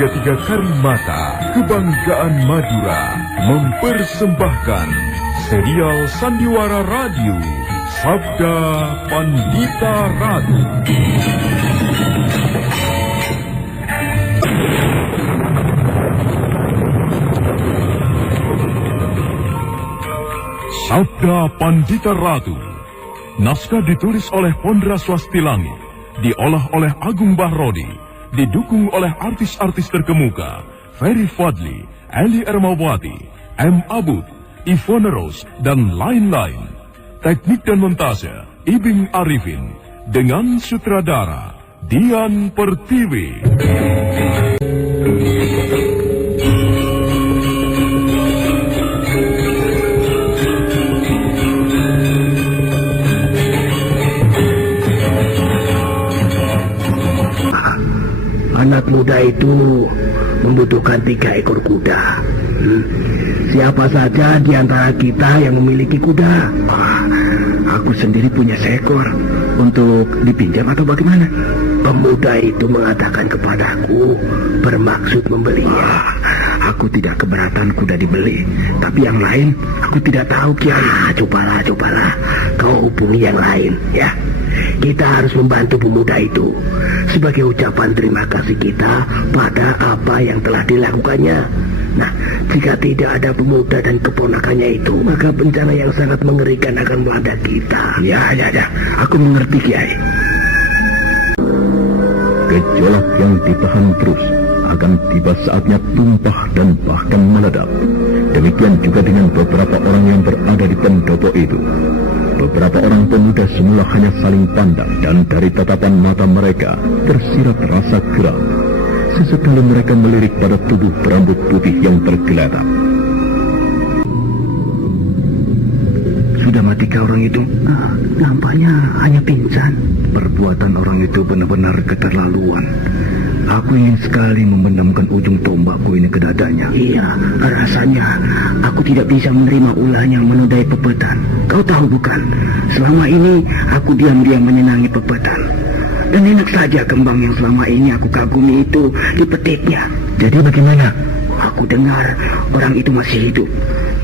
33 Karimata, Kebanggaan Madura, mempersembahkan serial Sandiwara Radio, Sabda Pandita Ratu. Sabda Pandita Ratu. Naskah ditulis oleh Pondra Swastilangit, diolah oleh Agung Bahrodi, didukung oleh artis-artis terkemuka Ferry Fadli, Ali Ermawati, M. Abud, Ivone Rose, dan lain-lain. Teknik dan montase Ibing Arifin, dengan sutradara Dian Pertiwi. Anak muda itu membutuhkan 3 ekor kuda. Siapa saja di antara kita yang memiliki kuda? Aku sendiri punya seekor. Untuk dipinjam atau bagaimana? Pemuda itu mengatakan kepadaku bermaksud membelinya. Aku tidak keberatan kuda dibeli, tapi yang lain aku tidak tahu, Kiai. Cobalah. Kau hubungi yang lain, ya. Kita harus membantu pemuda itu sebagai ucapan terima kasih kita pada apa yang telah dilakukannya. Nah, jika tidak ada pemuda dan keponakannya itu, maka bencana yang sangat mengerikan akan melanda kita. Ya. Aku mengerti, Kiai. Gejolak yang ditahan terus akan tiba saatnya tumpah dan bahkan meledak. Demikian juga dengan beberapa orang yang berada di pendopo itu. Beberapa orang pemuda semula hanya saling pandang, dan dari tatapan mata mereka tersirat rasa geram. Sesekali mereka melirik pada tubuh berambut putih yang tergeletak. Sudah matikah orang itu? Nampaknya hanya pingsan. Perbuatan orang itu benar-benar keterlaluan. Aku ingin sekali memendamkan ujung tombakku ini ke dadanya. Iya, rasanya aku tidak bisa menerima ulah yang menodai Pepetan. Kau tahu bukan, selama ini aku diam-diam menyenangi Pepetan. Dan enak saja kembang yang selama ini aku kagumi itu dipetiknya. Jadi bagaimana? Aku dengar orang itu masih hidup.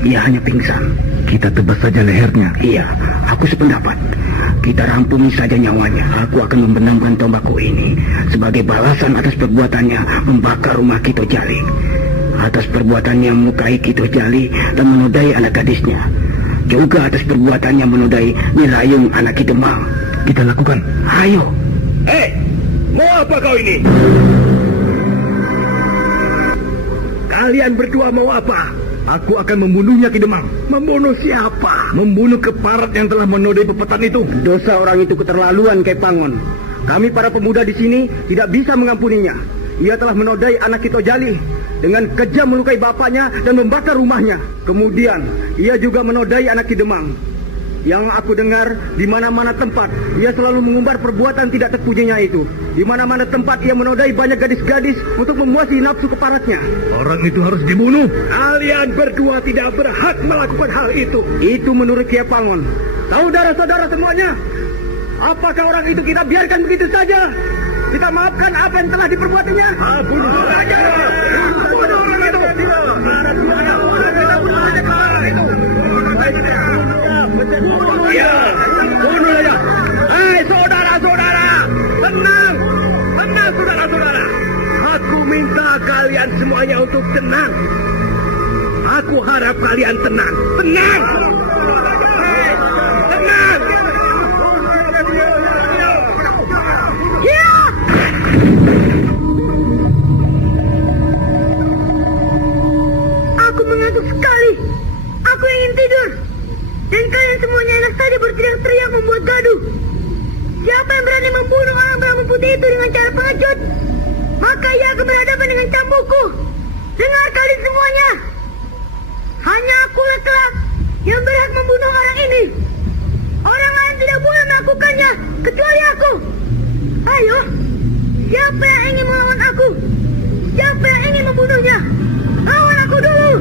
Dia hanya pingsan. Kita tebas saja lehernya. Iya, aku sependapat. Kita rampungi saja nyawanya. Aku akan membenamkan tombakku ini sebagai balasan atas perbuatannya membakar rumah Kito Jali, atas perbuatannya melukai Kito Jali dan menodai anak gadisnya, juga atas perbuatannya menodai Nirayung anak Ki Demang. Kita lakukan. Ayo. Mau apa kau ini? Kalian berdua mau apa? Aku akan membunuhnya, Ki Demang. Membunuh siapa? Membunuh keparat yang telah menodai Pepetan itu. Dosa orang itu keterlaluan, Kei Pangon. Kami para pemuda di sini tidak bisa mengampuninya. Ia telah menodai anak Kito Jali dengan kejam, melukai bapaknya dan membakar rumahnya. Kemudian ia juga menodai anak Ki Demang. Yang aku dengar, di mana-mana tempat ia selalu mengumbar perbuatan tidak terpujinya itu. Di mana-mana tempat ia menodai banyak gadis-gadis untuk memuasi nafsu keparatnya. Orang itu harus dibunuh. Kalian berdua tidak berhak melakukan hal itu. Itu menurut Kiai Pangon. Saudara-saudara semuanya, apakah orang itu kita biarkan begitu saja? Kita maafkan apa yang telah diperbuatnya? Bunuh saja. Bunuh orang itu. Ya, bunuh saja. Hai saudara-saudara, tenang saudara-saudara. Aku minta kalian semuanya untuk tenang. Aku harap kalian tenang. Tenang. Ya. Aku mengantuk sekali. Aku ingin tidur. Dan kalian semuanya enak saja berteriak-teriak membuat gaduh. Siapa yang berani membunuh orang berambut putih itu dengan cara pengecut, maka ia akan berhadapan dengan cambukku. Dengar kalian semuanya. Hanya aku kelak yang berhak membunuh orang ini. Orang lain tidak boleh melakukannya, kecuali aku. Ayo, siapa yang ingin melawan aku? Siapa yang ingin membunuhnya? Lawan aku dulu.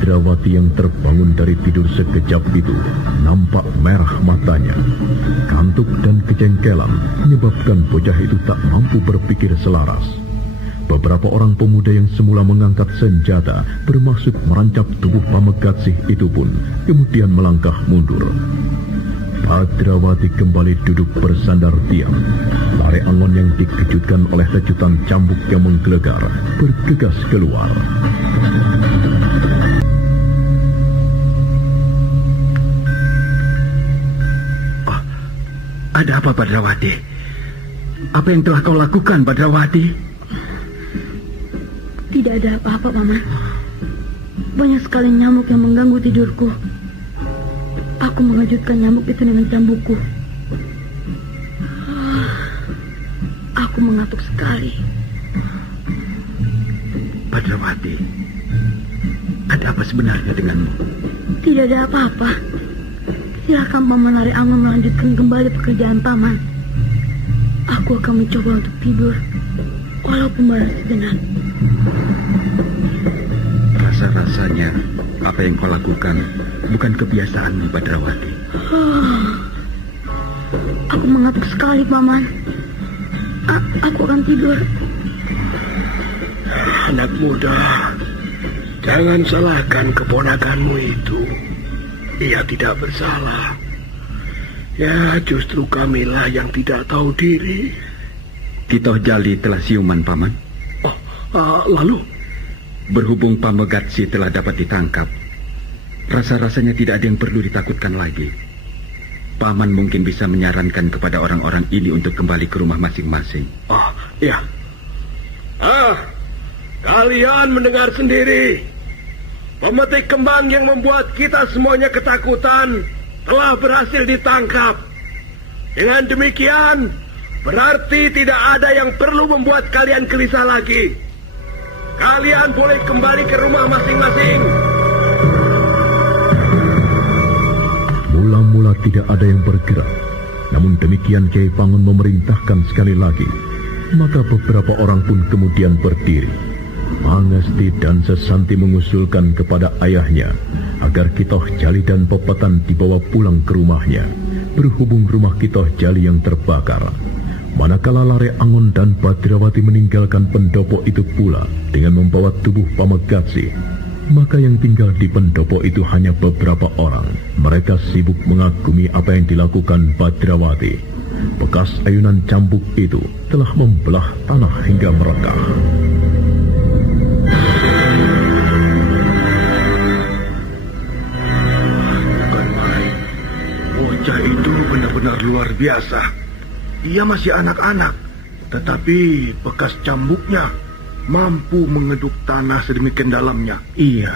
Badrawati yang terbangun dari tidur sekejap itu nampak merah matanya. Kantuk dan kejengkelan menyebabkan bocah itu tak mampu berpikir selaras. Beberapa orang pemuda yang semula mengangkat senjata bermaksud merancap tubuh Pamegatsih itu pun kemudian melangkah mundur. Badrawati kembali duduk bersandar diam. Lare Angon yang dikejutkan oleh lecutan cambuk yang menggelegar bergegas keluar. Oh, ada apa, Badrawati? Apa yang telah kau lakukan, Badrawati? Tidak ada apa-apa, Paman. Banyak sekali nyamuk yang mengganggu tidurku. Aku mengejutkan nyamuk itu dengan cambukku. Aku mengantuk sekali. Badrawati, ada apa sebenarnya denganmu? Tidak ada apa-apa. Silakan Paman Lare Angon melanjutkan kembali pekerjaan Paman. Aku akan mencoba untuk tidur, walaupun baru sejenak. Rasa-rasanya apa yang kau lakukan bukan kebiasaanmu, Badrawati. Aku mengantuk sekali, Paman. Aku akan tidur. Anak muda, jangan salahkan keponakanmu itu. Ia tidak bersalah. Ya, justru kamilah yang tidak tahu diri. Kitoh Jali telah siuman, Paman. Lalu? Berhubung Pamegatsi telah dapat ditangkap, rasa-rasanya tidak ada yang perlu ditakutkan lagi. Paman mungkin bisa menyarankan kepada orang-orang ini untuk kembali ke rumah masing-masing. Ya. Kalian mendengar sendiri. Pemetik kembang yang membuat kita semuanya ketakutan telah berhasil ditangkap. Dengan demikian, berarti tidak ada yang perlu membuat kalian gelisah lagi. Kalian boleh kembali ke rumah masing-masing. Mula-mula tidak ada yang bergerak. Namun demikian Kiai Pangun memerintahkan sekali lagi. Maka beberapa orang pun kemudian berdiri. Mangesti dan Sesanti mengusulkan kepada ayahnya agar Kitoh Jali dan Pepatan dibawa pulang ke rumahnya. Berhubung rumah Kitoh Jali yang terbakar, manakala Lare Angon dan Badrawati meninggalkan pendopo itu pula dengan membawa tubuh Pamegatsi, maka yang tinggal di pendopo itu hanya beberapa orang. Mereka sibuk mengagumi apa yang dilakukan Badrawati. Bekas ayunan cambuk itu telah membelah tanah hingga merekah. Bukan main. Bocah itu benar-benar luar biasa. Ia masih anak-anak, tetapi bekas cambuknya mampu mengeduk tanah sedemikian dalamnya. Iya,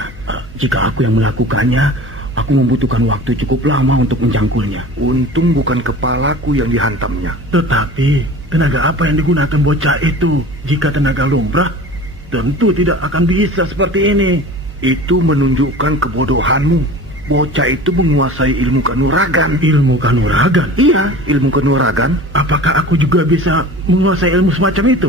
jika aku yang melakukannya, aku membutuhkan waktu cukup lama untuk menjangkulnya. Untung bukan kepalaku yang dihantamnya. Tetapi tenaga apa yang digunakan bocah itu? Jika tenaga lumrah, tentu tidak akan bisa seperti ini. Itu menunjukkan kebodohanmu. Bocah itu menguasai ilmu kanuragan. Ilmu kanuragan? Iya, ilmu kanuragan. Apakah aku juga bisa menguasai ilmu semacam itu?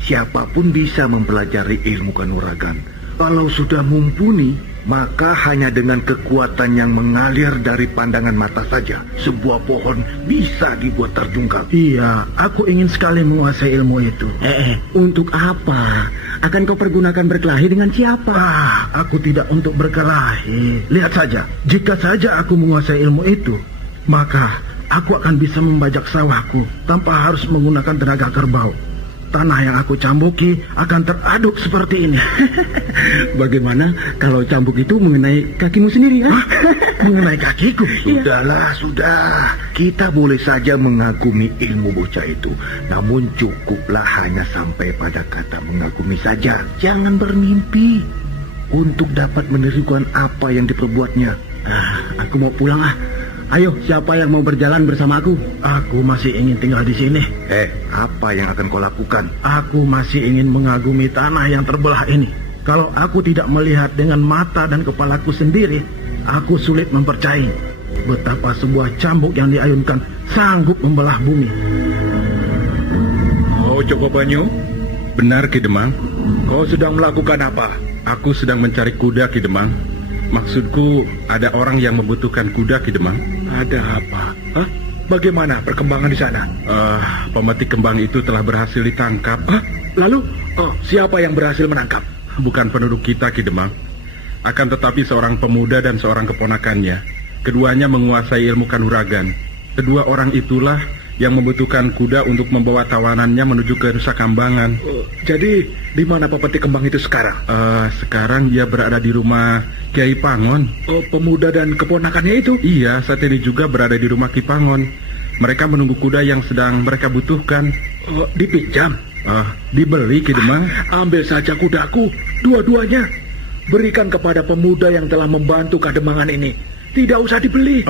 Siapapun bisa mempelajari ilmu kanuragan. Kalau sudah mumpuni, maka hanya dengan kekuatan yang mengalir dari pandangan mata saja, sebuah pohon bisa dibuat terjungkal. Iya, aku ingin sekali menguasai ilmu itu. Untuk apa? Akan kau pergunakan berkelahi dengan siapa? Aku tidak untuk berkelahi. Lihat saja, jika saja aku menguasai ilmu itu, maka aku akan bisa membajak sawahku tanpa harus menggunakan tenaga kerbau. Tanah yang aku cambuki akan teraduk seperti ini. Bagaimana kalau cambuk itu mengenai kakimu sendiri, ya? Mengenai kakiku? Sudahlah, sudah. Kita boleh saja mengagumi ilmu bocah itu. Namun cukuplah hanya sampai pada kata mengagumi saja. Jangan bermimpi untuk dapat menirukan apa yang diperbuatnya. Aku mau pulang. Ayo, siapa yang mau berjalan bersama aku? Aku masih ingin tinggal di sini. Apa yang akan kau lakukan? Aku masih ingin mengagumi tanah yang terbelah ini. Kalau aku tidak melihat dengan mata dan kepalaku sendiri, aku sulit mempercayai betapa sebuah cambuk yang diayunkan sanggup membelah bumi. Oh, Joko Banyu, benar Ki Demang. Kau sedang melakukan apa? Aku sedang mencari kuda Ki Demang. Maksudku, ada orang yang membutuhkan kuda, Ki Demang. Ada apa? Hah? Bagaimana perkembangan di sana? Pemetik kembang itu telah berhasil ditangkap. Lalu, siapa yang berhasil menangkap? Bukan penduduk kita, Ki Demang. Akan tetapi seorang pemuda dan seorang keponakannya. Keduanya menguasai ilmu kanuragan. Kedua orang itulah yang membutuhkan kuda untuk membawa tawanannya menuju ke Nusa Kambangan. Jadi, di mana pemetik kembang itu sekarang? Sekarang dia berada di rumah Kiai Pangon. Pemuda dan keponakannya itu? Iya, saat ini juga berada di rumah Ki Pangon. Mereka menunggu kuda yang sedang mereka butuhkan. Dipinjam? Dibeli, Ki Demang. Ambil saja kudaku, dua-duanya. Berikan kepada pemuda yang telah membantu Kademangan ini. Tidak usah dibeli.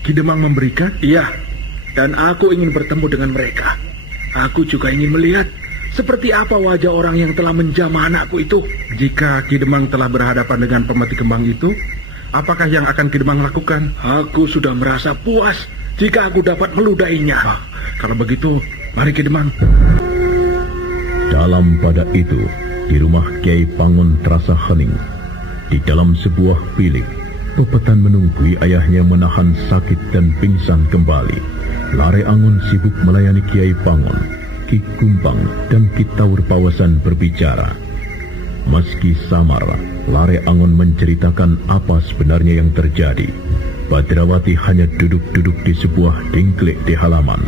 Ki Demang memberikan? Iya, dan aku ingin bertemu dengan mereka. Aku juga ingin melihat seperti apa wajah orang yang telah menjamah anakku itu. Jika Ki Demang telah berhadapan dengan pemetik kembang itu, apakah yang akan Ki Demang lakukan? Aku sudah merasa puas jika aku dapat meludahinya. Kalau begitu, mari Ki Demang. Dalam pada itu, di rumah Kiai Pangon terasa hening. Di dalam sebuah bilik, Pepetan menunggui ayahnya menahan sakit dan pingsan kembali. Lare Angon sibuk melayani Kiai Pangon, Ki Gumpang, dan Ki Taur Pawasan berbicara. Meski samar, Lare Angon menceritakan apa sebenarnya yang terjadi. Badrawati hanya duduk-duduk di sebuah dingklik di halaman.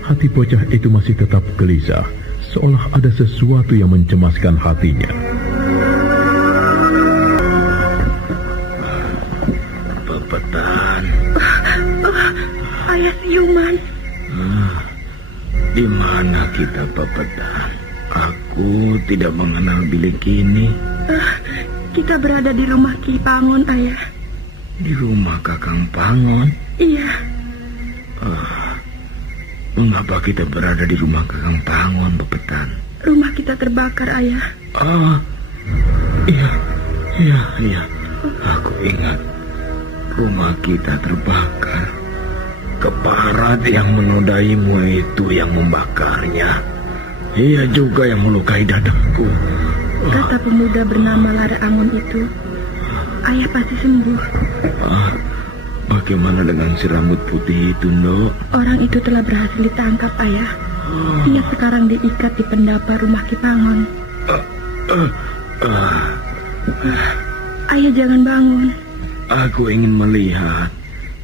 Hati bocah itu masih tetap gelisah, seolah ada sesuatu yang mencemaskan hatinya. Pepetan. Ayah siuman. Di mana kita, Pepetan? Aku tidak mengenal bilik ini. Kita berada di rumah Ki Pangon, Ayah. Di rumah Kakang Pangon? Iya. Mengapa kita berada di rumah Kakang Pangon, Pepetan? Rumah kita terbakar, Ayah. Iya. Aku ingat. Rumah kita terbakar. Keparat yang menodaimu itu yang membakarnya. Ia juga yang melukai dadaku. Kata pemuda bernama Lare Angon itu, Ayah pasti sembuh. Bagaimana dengan si rambut putih itu, Ndok? Orang itu telah berhasil ditangkap, Ayah. Dia sekarang diikat di pendapa rumah Ki Pangon. Ayah jangan bangun. Aku ingin melihat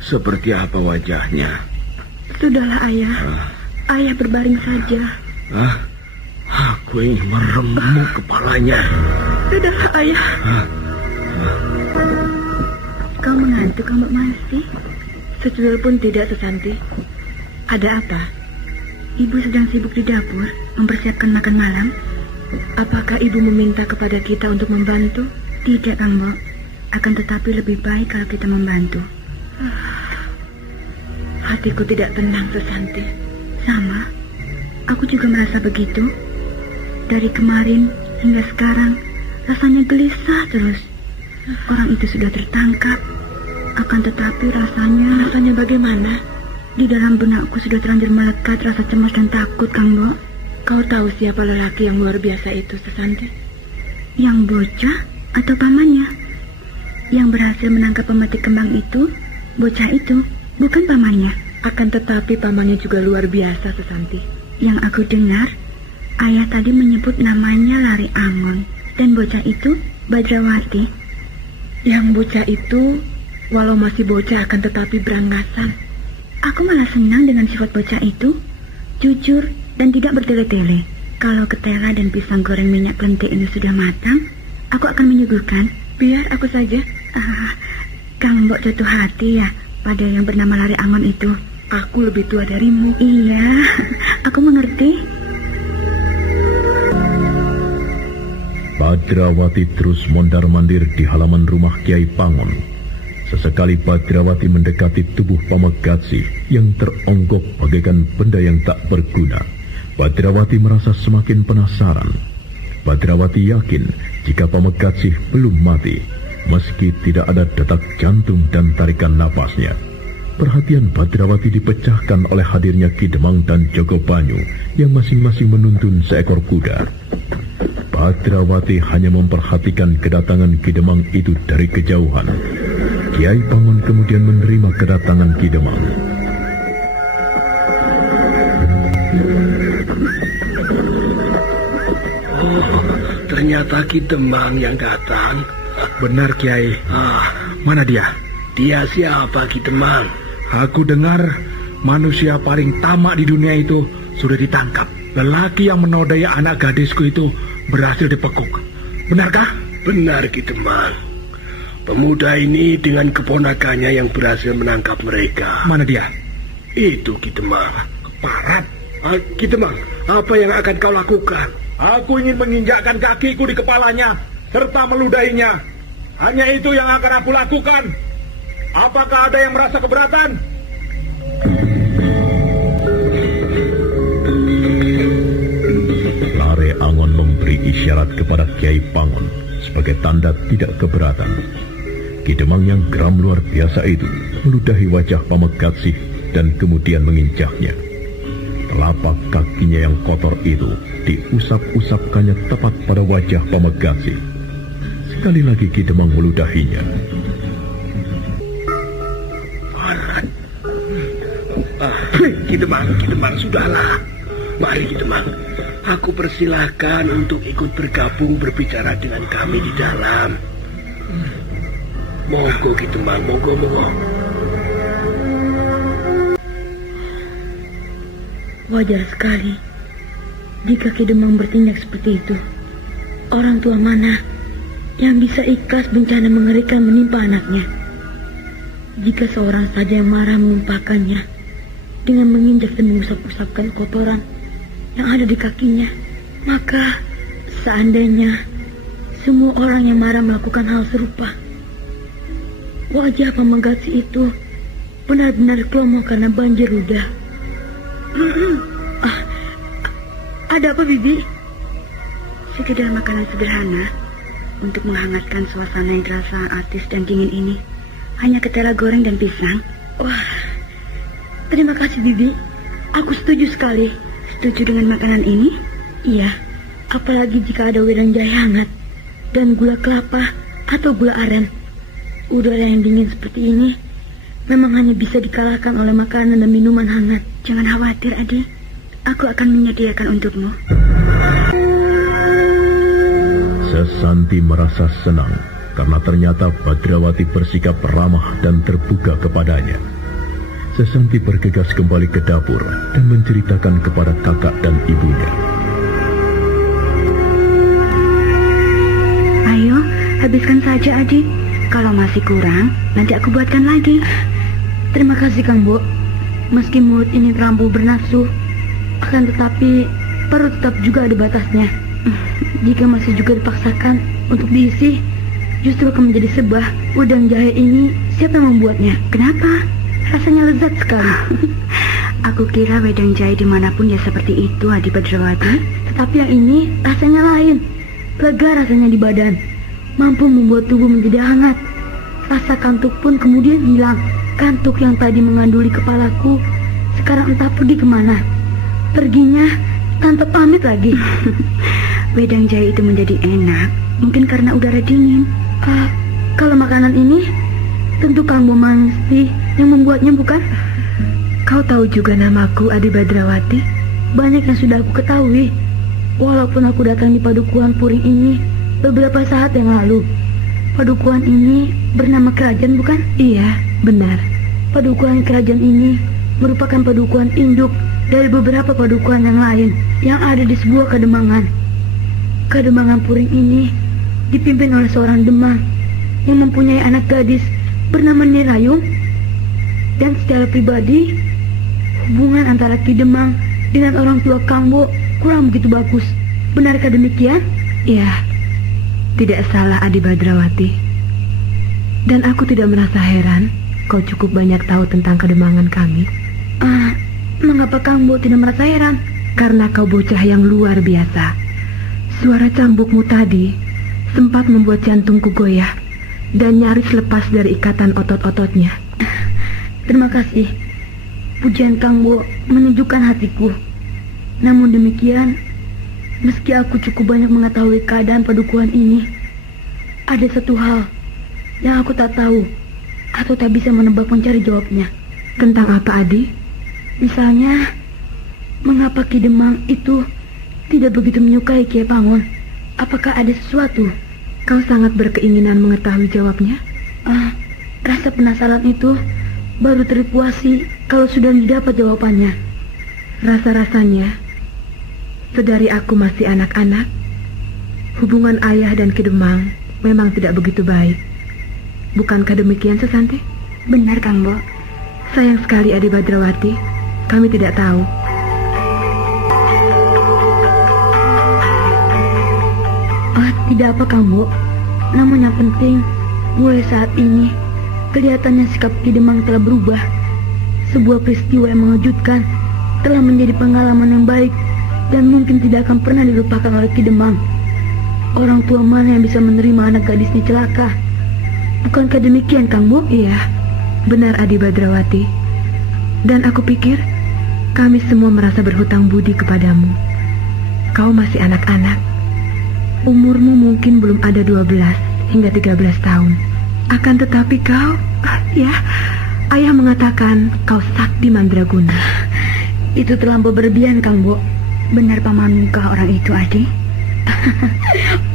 seperti apa wajahnya. Sudahlah, Ayah. Ayah berbaring saja. Aku ingin meremuk kepalanya. Sudahlah, Ayah. Kau mengantuk, Mbak Mansi? Sejujurnya pun tidak, Susanti. Ada apa? Ibu sedang sibuk di dapur mempersiapkan makan malam. Apakah ibu meminta kepada kita untuk membantu? Tidak, Kang Mbok. Akan tetapi lebih baik kalau kita membantu. Hatiku tidak tenang, Susanti. Sama. Aku juga merasa begitu. Dari kemarin hingga sekarang rasanya gelisah terus. Orang itu sudah tertangkap. Akan tetapi rasanya bagaimana? Di dalam benakku sudah terlanjur melekat rasa cemas dan takut, Kang Mbok. Kau tahu siapa lelaki yang luar biasa itu, Susanti? Yang bocah atau pamannya? Yang berhasil menangkap pemetik kembang itu, bocah itu, bukan pamannya. Akan tetapi pamannya juga luar biasa, Susanti. Yang aku dengar, ayah tadi menyebut namanya Lare Angon. Dan bocah itu, Badrawati. Yang bocah itu, walau masih bocah akan tetapi beranggasan. Aku malah senang dengan sifat bocah itu. Jujur dan tidak bertele-tele. Kalau ketela dan pisang goreng minyak kelentik ini sudah matang, aku akan menyuguhkan. Biar aku saja. Kang Mbok jatuh hati ya pada yang bernama Lare Angon itu. Aku lebih tua darimu. Iya, aku mengerti. Badrawati terus mondar-mandir di halaman rumah Kiai Pangon. Sesekali Badrawati mendekati tubuh Pamegatsi yang teronggok bagaikan benda yang tak berguna. Badrawati merasa semakin penasaran. Badrawati yakin jika Pamegatsi belum mati, meski tidak ada detak jantung dan tarikan napasnya. Perhatian Badrawati dipecahkan oleh hadirnya Ki Demang dan Jogo Banyu yang masing-masing menuntun seekor kuda. Badrawati hanya memperhatikan kedatangan Ki Demang itu dari kejauhan. Kiai Pangon kemudian menerima kedatangan Ki Demang. Oh, ternyata Ki Demang yang datang. Benar, Kiai. Mana dia? Dia siapa, Ki Demang? Aku dengar manusia paling tamak di dunia itu sudah ditangkap. Lelaki yang menodai anak gadisku itu berhasil dipekuk. Benarkah? Benar, Ki Demang. Pemuda ini dengan keponakannya yang berhasil menangkap mereka. Mana dia? Itu, Ki Demang. Parat. Ki Demang, apa yang akan kau lakukan? Aku ingin menginjakkan kakiku di kepalanya serta meludahinya. Hanya itu yang akan aku lakukan. Apakah ada yang merasa keberatan? Lare Angon memberi isyarat kepada Kiai Pangon sebagai tanda tidak keberatan. Ki Demang yang geram luar biasa itu meludahi wajah Pamegatsih dan kemudian menginjaknya. Telapak kakinya yang kotor itu diusap-usapkannya tepat pada wajah Pamegatsih. Sekali lagi Ki Demang meludahinya. Ki Demang, sudahlah. Mari Ki Demang, aku persilahkan untuk ikut bergabung berbicara dengan kami di dalam. Monggo Ki Demang, monggo. Wajar sekali jika Ki Demang bertindak seperti itu. Orang tua mana yang bisa ikhlas bencana mengerikan menimpa anaknya? Jika seorang saja yang marah menumpahkannya dengan menginjak dan mengusap-usapkan kotoran yang ada di kakinya, maka seandainya semua orang yang marah melakukan hal serupa, wajah Pamegatsih itu benar-benar kelomo karena banjir ludah. Ada apa, Bibi? Sekedar makanan sederhana untuk menghangatkan suasana yang terasa artis dan dingin ini. Hanya ketela goreng dan pisang. Wah, terima kasih, Bibi. Aku setuju sekali. Setuju dengan makanan ini? Iya, apalagi jika ada wedang jahe hangat dan gula kelapa atau gula aren. Udara yang dingin seperti ini memang hanya bisa dikalahkan oleh makanan dan minuman hangat. Jangan khawatir, Adi. Aku akan menyediakan untukmu. Sesanti merasa senang karena ternyata Badrawati bersikap ramah dan terbuka kepadanya. Sesanti bergegas kembali ke dapur dan menceritakan kepada kakak dan ibunya. Ayo, habiskan saja, Adi. Kalau masih kurang, nanti aku buatkan lagi. Terima kasih, Kang Bo. Meski mulut ini terlampau bernafsu, akan tetapi perut tetap juga ada batasnya. Jika masih juga dipaksakan untuk diisi, justru akan menjadi sebah. Udang jahe ini siapa yang membuatnya? Kenapa? Rasanya lezat sekali. Aku kira wedang jahe dimanapun ya seperti itu, Adi Badrawati. Tetapi yang ini rasanya lain. Lega rasanya di badan, mampu membuat tubuh menjadi hangat. Rasa kantuk pun kemudian hilang. Kantuk yang tadi menganduli kepalaku sekarang entah pergi kemana. Perginya tanpa pamit lagi. Wedang jahe itu menjadi enak mungkin karena udara dingin. Kalau makanan ini tentu Kang Bomangsti yang membuatnya, bukan? Kau tahu juga namaku, Adi Badrawati? Banyak yang sudah aku ketahui. Walaupun aku datang di padukuhan Puring ini beberapa saat yang lalu. Padukuhan ini bernama kerajaan, bukan? Iya, benar. Padukuhan kerajaan ini merupakan padukuhan induk dari beberapa padukuhan yang lain yang ada di sebuah kademangan. Kademangan Puring ini dipimpin oleh seorang demang yang mempunyai anak gadis bernama Nirayung. Dan secara pribadi, hubungan antara Ki Demang dengan orang tua Kambo kurang begitu bagus. Benarkah demikian? Iya, tidak salah, Adi Badrawati. Dan aku tidak merasa heran kau cukup banyak tahu tentang kedemangan kami. Mengapa Kambo tidak merasa heran? Karena kau bocah yang luar biasa. Suara cambukmu tadi sempat membuat jantungku goyah dan nyaris lepas dari ikatan otot-ototnya. Terima kasih. Pujian Kambo menyejukkan hatiku. Namun demikian, Meski aku cukup banyak mengetahui keadaan padukuhan ini, ada satu hal yang aku tak tahu atau tak bisa menebak mencari jawabnya. Tentang apa, Adi? Misalnya, mengapa Ki Demang itu tidak begitu menyukai Kiai Pangon? Apakah ada sesuatu? Kau sangat berkeinginan mengetahui jawabnya? Rasa penasaran itu baru terpuasi kalau sudah didapat jawabannya. Rasa-rasanya, sedari aku masih anak-anak, hubungan ayah dan Ki Demang memang tidak begitu baik. Bukankah demikian, Sesanti? Benar, Kang Bo. Sayang sekali Adi Badrawati, kami tidak tahu. Tidak apa, Kang Bo. Namun yang penting, mulai saat ini, kelihatannya sikap Ki Demang telah berubah. Sebuah peristiwa yang mengejutkan telah menjadi pengalaman yang baik dan mungkin tidak akan pernah dilupakan oleh Ki Demang. Orang tua mana yang bisa menerima anak gadisnya celaka? Bukankah demikian, Kang Bo? Iya, benar Adi Badrawati. Dan aku pikir kami semua merasa berhutang budi kepadamu. Kau masih anak-anak. Umurmu mungkin belum ada 12 hingga 13 tahun. Akan tetapi kau, ayah mengatakan kau sakti mandraguna. Itu terlampau berlebihan, Kang Bo. Benar pamanmukah orang itu, Adi?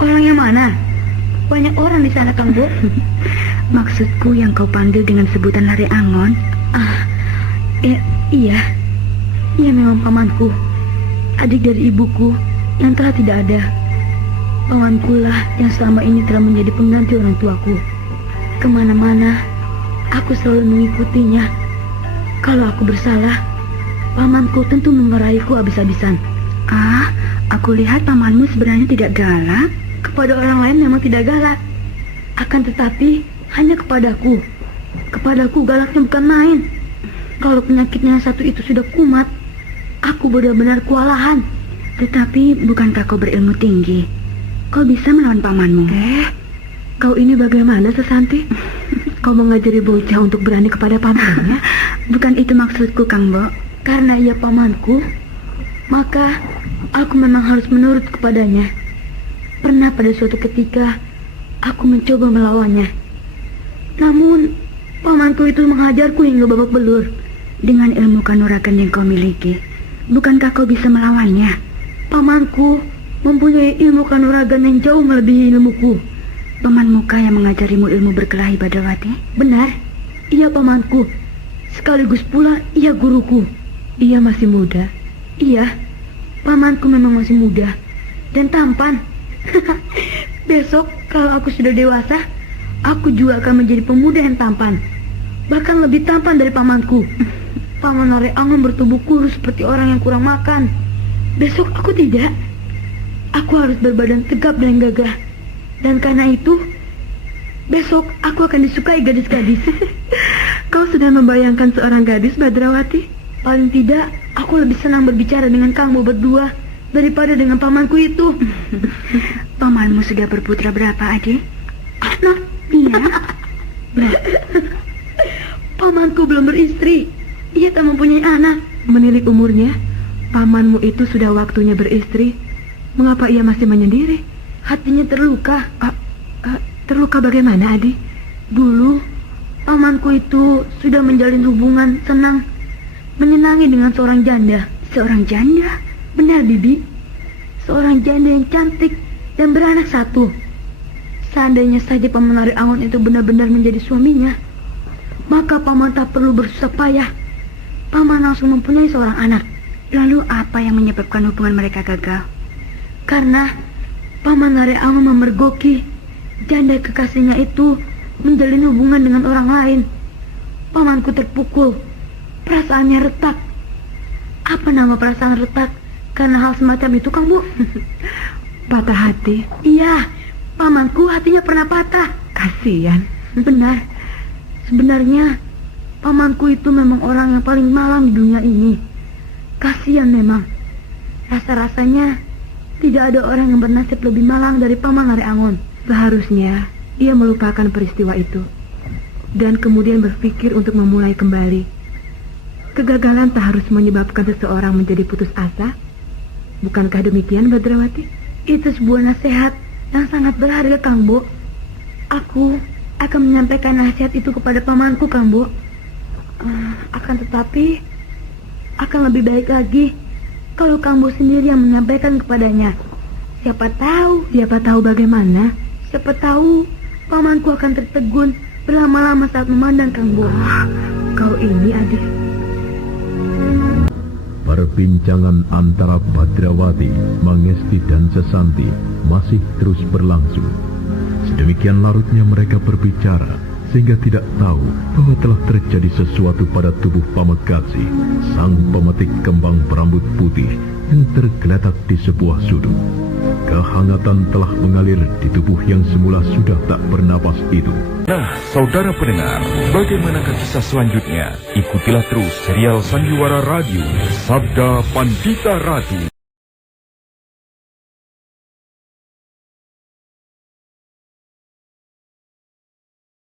Orang yang mana? Banyak orang di sana, Kang Bo. Maksudku yang kau panggil dengan sebutan Lare Angon. Iya. Ia memang pamanku, adik dari ibuku yang telah tidak ada. Pamankulah yang selama ini telah menjadi pengganti orang tuaku. Kemana-mana, aku selalu mengikutinya. Kalau aku bersalah, pamanku tentu mengerahiku habis-habisan. Aku lihat pamanmu sebenarnya tidak galak. Kepada orang lain memang tidak galak. Akan tetapi, hanya kepadaku. Kepadaku galaknya bukan main. Kalau penyakitnya yang satu itu sudah kumat, aku benar-benar kewalahan. Tetapi bukankah kau berilmu tinggi? Kau bisa melawan pamanmu? Kau ini bagaimana, Sesanti? Kau mengajari bocah untuk berani kepada pamannya? Bukan itu maksudku, Kang Bo. Karena ia pamanku, maka aku memang harus menurut kepadanya. Pernah pada suatu ketika, aku mencoba melawannya. Namun, pamanku itu menghajarku hingga babak belur. Dengan ilmu kanuragan yang kau miliki, bukankah kau bisa melawannya? Pamanku mempunyai ilmu kanuragan yang jauh melebihi ilmuku. Pamanmuka yang mengajarimu ilmu berkelahi, Badrawati? Benar, ia pamanku. Sekaligus pula ia guruku. Ia masih muda? Iya, pamanku memang masih muda dan tampan. Besok kalau aku sudah dewasa, aku juga akan menjadi pemuda yang tampan. Bahkan lebih tampan dari pamanku. Paman Lare Angon bertubuh kurus seperti orang yang kurang makan. Besok aku tidak. Aku harus berbadan tegap dan gagah. Dan karena itu, besok aku akan disukai gadis-gadis. Kau sudah membayangkan seorang gadis, Badrawati? Paling tidak, aku lebih senang berbicara dengan kamu berdua daripada dengan pamanku itu. Pamanmu sudah berputra berapa, Adi? Anak? Iya. Pamanku belum beristri. Ia tak mempunyai anak. Menilik umurnya, pamanmu itu sudah waktunya beristri. Mengapa ia masih menyendiri? Hatinya terluka. Terluka bagaimana, Adi? Dulu, pamanku itu sudah menjalin hubungan senang, menyenangi dengan seorang janda. Seorang janda? Benar, Bibi. Seorang janda yang cantik dan beranak satu. Seandainya saja Paman Lare Angon itu benar-benar menjadi suaminya, maka paman tak perlu bersusah payah. Paman langsung mempunyai seorang anak. Lalu apa yang menyebabkan hubungan mereka gagal? Karena Paman Lare Angon memergoki janda kekasihnya itu menjalin hubungan dengan orang lain. Pamanku terpukul. Perasaannya retak. Apa nama perasaan retak? Karena hal semacam itu, Kang Bu. Patah hati? Iya, pamanku hatinya pernah patah. Kasihan. Benar. Sebenarnya pamanku itu memang orang yang paling malang di dunia ini. Kasihan memang. Rasa-rasanya tidak ada orang yang bernasib lebih malang dari Paman Lare Angon. Seharusnya ia melupakan peristiwa itu dan kemudian berpikir untuk memulai kembali. Kegagalan tak harus menyebabkan seseorang menjadi putus asa. Bukankah demikian, Badrawati? Itu sebuah nasihat yang sangat berharga, Kang Bo. Aku akan menyampaikan nasihat itu kepada pamanku, Kang Bo. Akan tetapi, akan lebih baik lagi kalau Kang Bo sendiri yang menyampaikan kepadanya. Siapa tahu bagaimana? Siapa tahu pamanku akan tertegun berlama-lama saat memandang Kang Bo. Kau ini, Adik. Perbincangan antara Badrawati, Mangesti dan Sesanti masih terus berlangsung. Sedemikian larutnya mereka berbicara, sehingga tidak tahu bahwa telah terjadi sesuatu pada tubuh Pamekasi, sang pemetik kembang berambut putih yang tergeletak di sebuah sudut. Kehangatan telah mengalir di tubuh yang semula sudah tak bernapas itu. Nah, saudara pendengar, bagaimanakah kisah selanjutnya? Ikutilah terus serial Sandiwara Radio, Sabda Pandita Ratu.